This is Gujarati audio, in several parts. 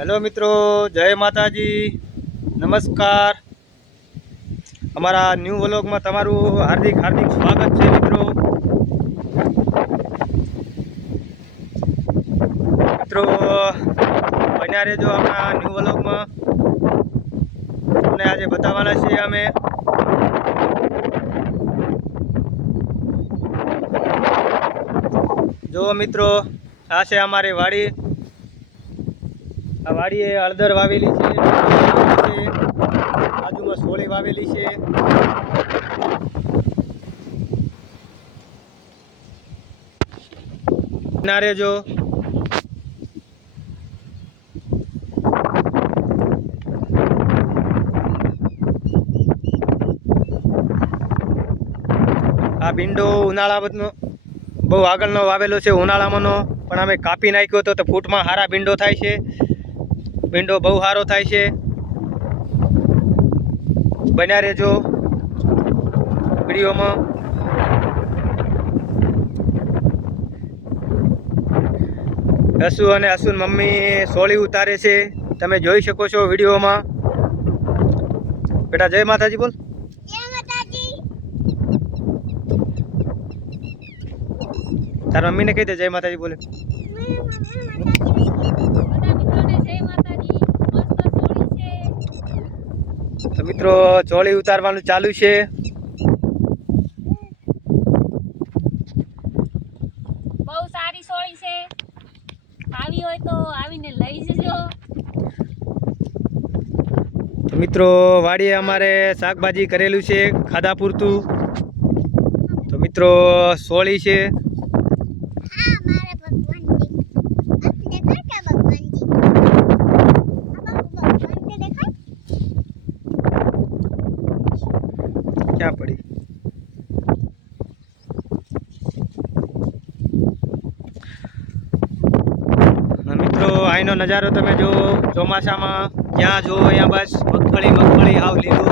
हेलो मित्रों, जय माताजी, नमस्कार। अमरा न्यू व्लॉग में तमारू हार्दिक हार्दिक स्वागत है मित्रों। बन्या रहो अपना न्यू व्लॉग में। तमने आज बतावाना छे अमे जो मित्रों आ छे अमारी वाड़ी। आ वाड़ी हळदर वावेली छे, बाजू में सोળી वावेली छे। किनारे जो आ भींडो उनाळामांनो बहु आगळनो वावेलो छे। उनाळामांनो पण अमे कापी नाख्यो तो फूटमां हारा भींडो थाय छे। भींडो बहु सारो थाय छे। बन्या रहेजो विडियोमां। हसू अने हसून मम्मी सोળી उतारे छे, तमे जोई शको छो विडियोमां। बेटा जय माताजी बोल। जय माताजी। तार मम्मी ने कही दे जय माताजी बोले। तो मित्रों सोળી उतारवानुं चालू छे। बहु सारी सोળી छे, आवी होय तो आवीने लई जजो। तो मित्रों वाड़ीए अमारे शाकभाजी करेलू छे खाधा पूरतुं। तो मित्रों सोળી छे। हाँ मारे भगवान जी, आप देखा क्या भगवान जी? आप भगवान के देखा? क्या पड़ी? मित्रों आईनो नजारो तमे जो ચોમાસામાં જ્યાં જો અહીંયા બસ મગફળી મગફળી હાવ લીલું।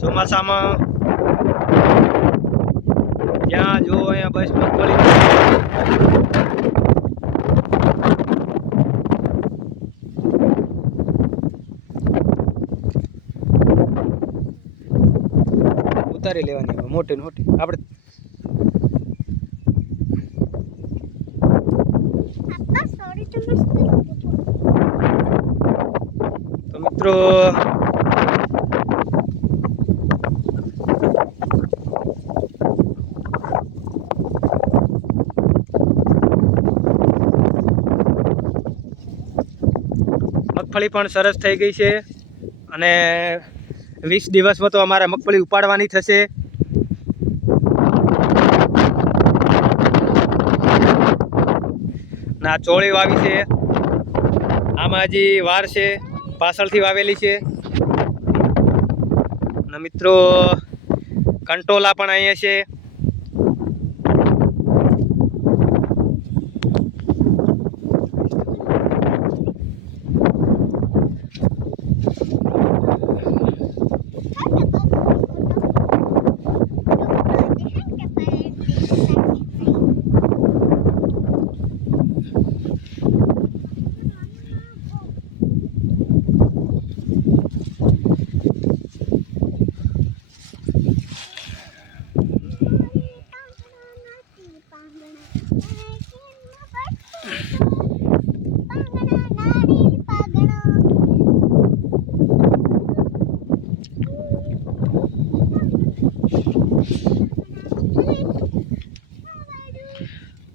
ચોમાસામાં જ્યાં જો અહીંયા બસ મગફળી। उतारी लेवानी मोटी मोटी આપણે। पापा सोળી तो मस्त है। तो मित्रों મગફળી પણ સરસ થઈ ગઈ છે અને 20 દિવસમાં તો અમારે મગફળી ઉપાડવાની થશે। ના ચોળી વાવી છે, આમાં હજી વાર છે, પાછળથી વાવેલી છે। અને મિત્રો કંટોલા પણ અહીંયા છે।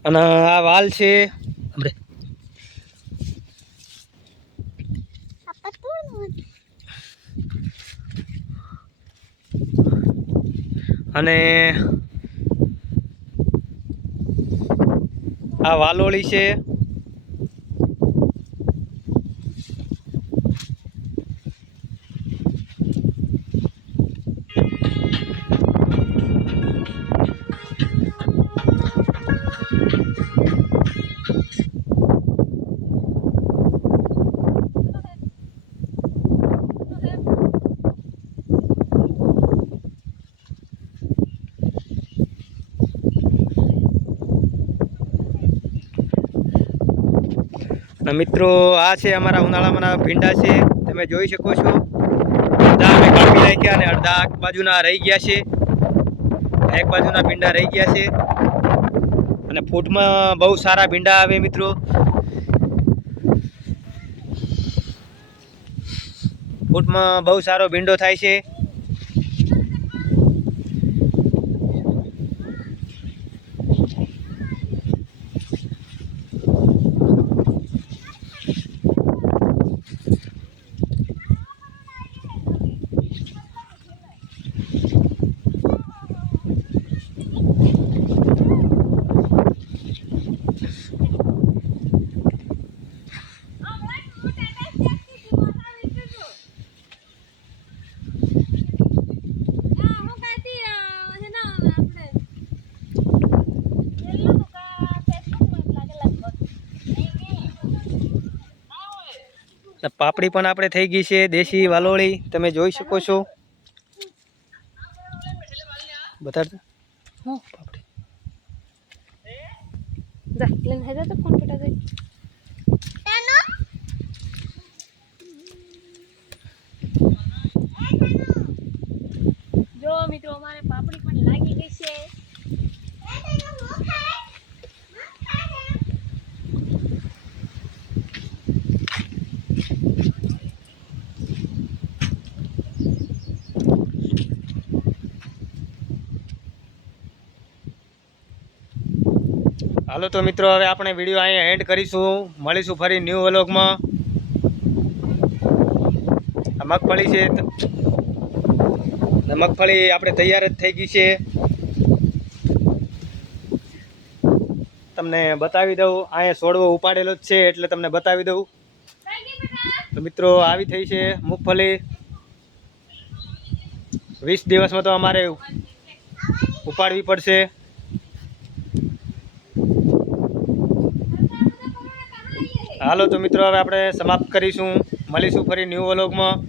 અને આ વાલ છે આપણે। पापा तू અને આ વાલોળી છે। મિત્રો આ છે અમારા ઉનાળામાંના ભીંડા છે, તમે જોઈ શકો છો. અડધા અમે કાપી નાખ્યા અને અડધા એક બાજુના રહી ગયા છે. એક બાજુના ભીંડા રહી ગયા છે અને ફૂટમાં બહુ સારા ભીંડા આવે મિત્રો. ફૂટમાં બહુ સારો ભીંડો થાય છે. પાપડી પણ આપણે થઈ ગઈ છે, દેશી વાલોળી તમે જોઈ શકો છો. બતાડ પાપડી જો મિત્રો અમારે પાપડી પણ લાગી ગઈ છે. હાલો તો મિત્રો હવે આપણે વિડીયો અહીંયા એન્ડ કરીશું. મળીશું ફરી ન્યૂ વ્લોગમાં. આ મગફળી છે, મગફળી આપણે તૈયાર જ થઈ ગઈ છે. તમને બતાવી દઉં, અહીંયા છોડવો ઉપાડેલો જ છે એટલે તમને બતાવી દઉં. તો મિત્રો આવી થઈ છે મગફળી. 20 દિવસમાં તો અમારે ઉપાડવી પડશે. હાલો તો મિત્રો હવે આપણે સમાપ્ત કરીશું. મળીશું ફરી ન્યૂ વ્લોગમાં.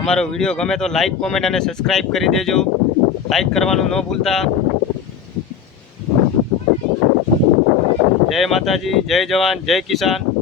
અમારો વિડીયો ગમે તો લાઈક, કોમેન્ટ અને સબસ્ક્રાઈબ કરી દેજો. લાઈક કરવાનું ન ભૂલતા. જય માતાજી, જય જવાન, જય કિસાન.